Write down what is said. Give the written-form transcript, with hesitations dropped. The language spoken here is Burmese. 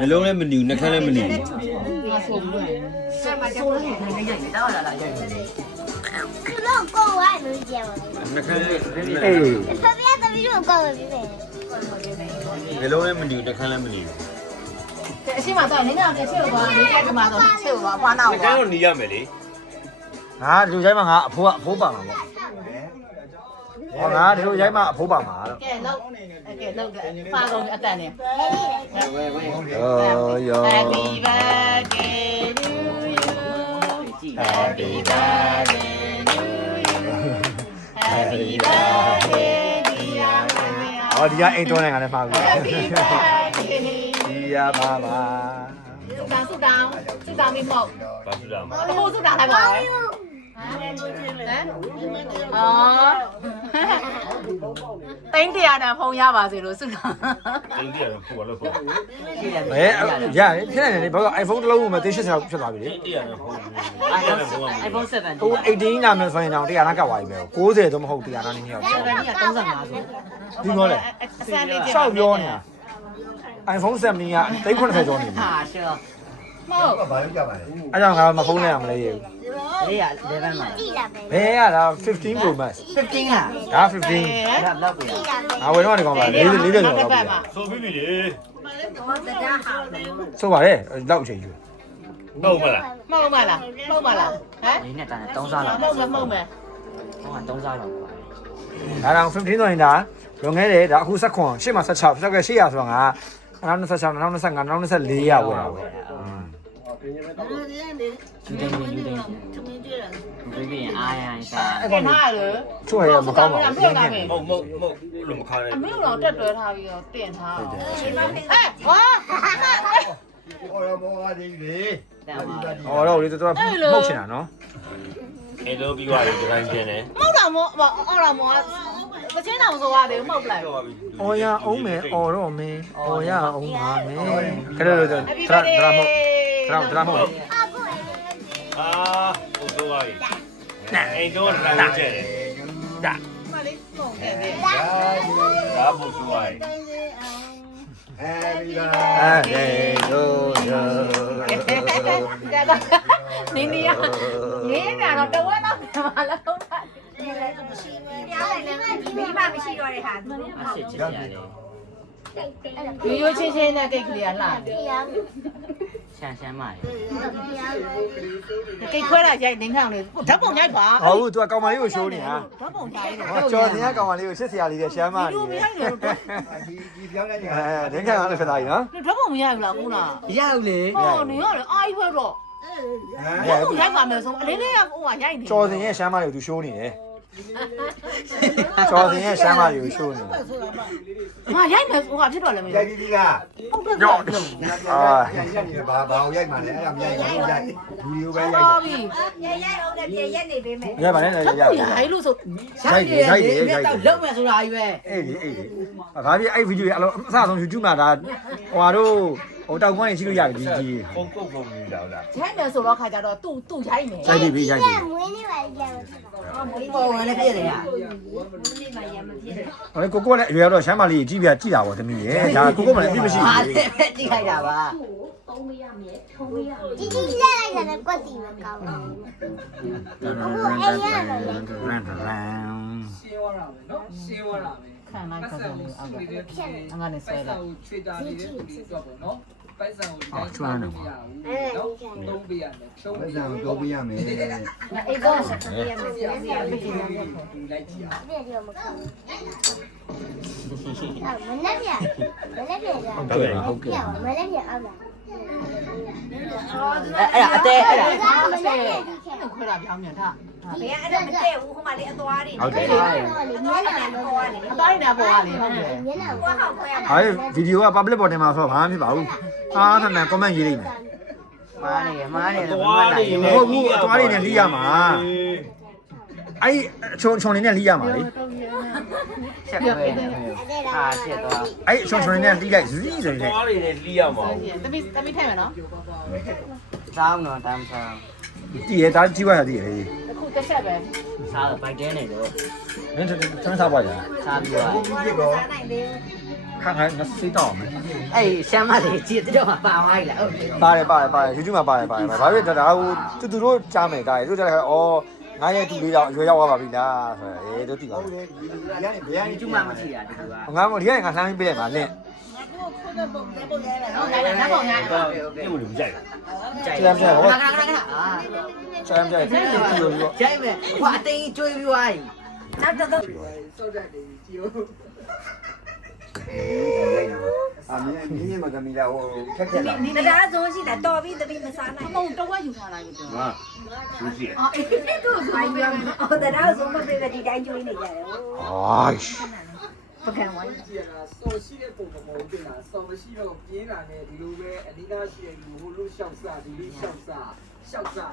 နှလုံးလည်းမနီဘူးနှာခမ်းလည်းမနီဘူး ဆိုလို့ဆက်မှာကျတော့နေနေနေတော့လာလာရိုက်တယ် 不能够我也能接我。 နှာခမ်းလည်း အေး 他别的比我高了，比没。 နှလုံးလည်းမနီဘူးနှာခမ်းလည်းမနီဘူး အရှိမတော့နင်းတော့ချက်သွားနေကမှာတော့ချက်သွားဘာနာ နှာခမ်းတော့နီးရမယ်လေ ငါဒီလိုရိုက်မှငါအဖိုးပါမှာပေါ့ဟောငါဒီလိုရိုက်မှအဖိုးပါမှာတော့ ကဲလောက်ပါကုန်အတန်နေ ယော Happy birthday to you Happy birthday to you Happy birthday dear ဟောဒီကအိမ်တွန်းနေငါလည်းမှာပြီ Happy birthday ဒီရပါပါ ဆုတောင်းပြီးမဟုတ် ဘာဖြစ်လာမလဲ တခုဆုတောင်းလိုက်ပါဟမ်အော်တိုင်းတရားတန်ဖုံရပါစေလို့ဆုတောင်း တင်းတရတော့ပို့လို့ပို့ ဘယ်ရတယ်ဖြစ်နေတယ်လေဘာလို့ iPhone တစ်လုံးမှသိ80လောက်ဖြစ်သွားပြီလေ တင်းတရတော့ပို့ iPhone 7 ဟို18နာမည်ဆိုရင်တော့100နားကပ်သွားပြီပဲ90တော့မဟုတ်100နားနည်းနည်းရောက် 7က35ဆို ဒီမောလေ အစမ်းလေး ရှောက်ပြောနေတာ iPhone 7က390ကျော်နေပြီ ဟာရှော့မဟုတ် ဘာလို့ကြပါလဲ အဲ့ကြောင့်ငါမဖုန်းနဲ့မလဲရဘူး လေးရ11မှာ 地上呗， ဘယ်ရတာ15 Pro Max 15လား ဒါ15 ဒါလောက်ပြီ 地上呗。 ငါဝယ်တော့ဒီကောင်ပါ40ကျော်လောက်ပြီ ဆိုပြီးပြီလေ ဆိုပါလေလောက်အချိန်ယူ ဟုတ်မလား မဟုတ်ပါလားဟုတ်ပါလားဟမ် လေးနဲ့တန်း3စားလောက် မဟုတ်မယ် ဟော3စားလောက်ပါ ဒါတော့15ဆိုရင်ဒါလွန်ခဲ့တယ်ဒါအခု16 8မှာ16 16က800ဆိုတော့ငါ2026 2025 2024ရဝယ်တာပဲ ယူတိုင်းယူတိုင်းယူပြီးအားရရင်စား အဲ့ဒါနားလေ ချို့ရမကောင်းပါဘူး ပြုတ်လာမယ် မဟုတ်လို့မခါနဲ့ အမေတို့တက်တွဲထားပြီးတော့တင်ထားအောင်ဟော ဟောရမောဟာဒီလေ တန်းပါ ဟောတော့လေတော်တော်မှုတ်ချင်တာနော် အဲ့တော့ပြီးသွားပြီဒီတိုင်းကျင်းတယ် မောက်တာမောအော်တာမောမချင်းတောင်ဆိုရတယ်မောက်လိုက် အော်ရအောင်မယ်အော်တော့မင်းအော်ရအောင်ပါမယ်ခရလို့ဒရာမို့ဒရာမို့ အာဟိုတော့ပါပြီအဲ့တော့တိုင်းကျင်းတယ် ဒါ မလေးပုံခဲ့တယ် ဒါပို့ဆိုပါပြီ အဲဒီက အဲ့ဒါတို့ရော နင်းနေရနင်းနေတော့တဝက်တော့မလာတော့တာ မိမမရှိတော့တဲ့ဟာ အစ်ချစ်ရတယ် ရိုးချင်းချင်းနဲ့ကိတ်ကလေးကလှ ရှမ်းရှမ်းမာတယ် ကိတ်ခွဲတာရိုက်နေခံလေဓာတ်ပုံရိုက်ပါ ဟောဘူး तू ကောင်မလေးကိုရှိုးနေတာ ဓာတ်ပုံရိုက်တယ် ဟောကျော်တင်ကကောင်မလေးကိုရှစ်ဆရာလေးတဲ့ရှမ်းမ ဒီ လေး လိုမရိုက်လို့ ဒီပြောင်းလိုက်နေ ဒင်းခံရလည်းဖြစ်သွားပြီနော် ဓာတ်ပုံမရိုက်ဘူးလားခုန ရအောင်လေ ဟောနေရတယ်အာကြီးခွဲတော့ဓာတ်ပုံရိုက်ပါမယ်ဆိုအလေးလေးကဟိုကရိုက်နေ ကျော်တင်ရဲ့ရှမ်းမလေးကို तू ရှိုးနေတယ်ကျော်တင်ရဲ့ရှမ်းမလေးကိုရှိုးနေတယ် မရိုက်မယ်ဟိုကဖြစ်တော့လည်းမ ရို ရို က် က် ပြီးလား ရော့ အာရိုက်နေဘာရိုက်မှလဲအဲ့ဒါမရိုက်ဘူးရိုက်လူမျိုးပဲရိုက် ဟုတ်ပြီ 爷爷我的爷爷那边没。 ရပါနဲ့ရ ဓာတ် ရ ပုံရိုက်လို့ဆို လုံးမယ်ဆိုတာကြီးပဲ အေးလေအေးလေဘာဖြစ်အဲ့ဗီဒီယိုအလုံးအစဆုံး YouTube မှာဒါဟိုတို့ဟိုတောက်ကွန်းကြီးရှိလို့ရပြီဒီ ပုံကုတ်ပုံနေတာလား ရိုက်မယ်ဆိုတော့ခါကြတော့သူ့ရိုက်မယ် ရိုက်ပြီရိုက်ပြီ မွေးနေ့ပါကြတယ် ပုံရလည်းပြည့်တယ်ရ မွေးနေ့ပါရမဖြစ်တယ် ဟိုလေကိုကိုလည်းအရွယ်တော့ရှမ်းမလေးကြီးပြကြည့်တာပေါ့သမီးရဲ့ဒါကိုကိုမလည်းအပြစ်မရှိ ဟာ ဘူး လည်းကြည့်ခိုက်တာပါ ဒီကြီးလိုက်လိုက်တယ်ကွက်တီမကောင်းဘူးအခုအိမ်ရတော့လေ ခံလိုက်ခါကြလို့အောက်ကအငါနဲ့ဆွဲလိုက် ချွေတာနေတဲ့လူတွေအတွက်ပေါ့နော်ပိုက်ဆံကို သုံးပေးရတယ်ဖြုံး လက်ဆောင်တော့ပြရမယ် အိမ်တော့ဆက်ပြရမယ်ပြရမယ်ပြရမယ် လိုက်ကြည့်အောင် ပြရမကောင်းမနေ့ပြမနေ့ပြကြ ဟုတ်ကဲ့ဟုတ်ကဲ့ မနေ့ပြအောင်လား အဲ့ဒါအတဲအဲ့ဒါ မနေ့ပြ ခွဲတာပြောင်းမြန်ထား ဘယ်အဲ့ဒါမတည့်ဘူးခမလေးအသွားတွေ ဟုတ်တယ် ညနေတော့လေ အတိုင်းနာပေါ်ကလေဟုတ်တယ် ညနေတော့ဟောက်ခွဲရ ဟာဗီဒီယိုက public ပေါ်တင်မှာဆိုတော့ဘာမှမဖြစ်ပါဘူးအားနာနာ comment ရေးလိုက်မယ် မားနေတယ် ဟုတ်ဘူးအသွားလေးနဲ့လိရမှာအဲ့ချုံနေနဲ့လိရမှာလေ ချက်ခွဲဟာချက်သွား အဲ့ချုံနေနဲ့လိလိုက်ဇီးဆိုနေ သွားနေနဲ့လီးရမှာ တပိထိုင်မယ်နော် စားအောင်တော့တမ်းစား တည်ရတာကြီးပါရတည်ရလေ အခုတစ်ချက်ပဲ စားတော့ပိုက်တဲနေတော့ မင်းကျွန်တော်စားပါကြ စားပြီးတော့ ဒီကော စားနိုင်သေး看看那谁到没？哎，想嘛的，记得嘛，爸妈了。ပါတယ် YouTube မှာပါတယ်ဘာဖြစ်ဒါဟိုသူတို့ကြားမယ်ဒါတွေတို့ကြားလိုက်ဩငါရဲ့တူလေးရောက်ရွယ်ရောက်သွားပါပြီလားဆိုတော့တို့သိပါ ဟုတ် ဘူး တယ်ဒီကနေဘယ်ကနေ 就嘛没去啊，这个啊。 ငါမဒီကနေငါလှမ်းပေးလိုက်ပါလင့် ဟုတ်တယ်နောက်ပုံရ 这我就不在了。 ကျမ်းပြဟော 看啊。 ကျမ်းပြတူလို့ပြော ကြိုက်မယ်ဟွာအတင်းကျွေးပြီးသွားပြီနောက်တော့ စောက်ကြတယ်ကြည့်ဦး အာမင်းမကမီလာဟိုခက်ခက်လာ တရားဆုံးရှိတယ်တော်ပြီတပိမစားနိုင် အမုံတော့ဝယူထားလိုက်လို့ 啊，熟悉。 အော်အေးသူ့ဆိုင်ပြောအော်တရားဆုံးမပြေဒီတိုင်းကျွေးနေကြတယ် အိုး ပကံဝိုင်း ကြည့်ရတာစော်ရှိတဲ့ပုံမဟုတ်ဘူးလားစော်မရှိတော့ပြင်းတာနဲ့ဒီလိုပဲအနီးနားရှိတဲ့လူဟိုလိုရှောက်စားဒီလိုရှောက်စား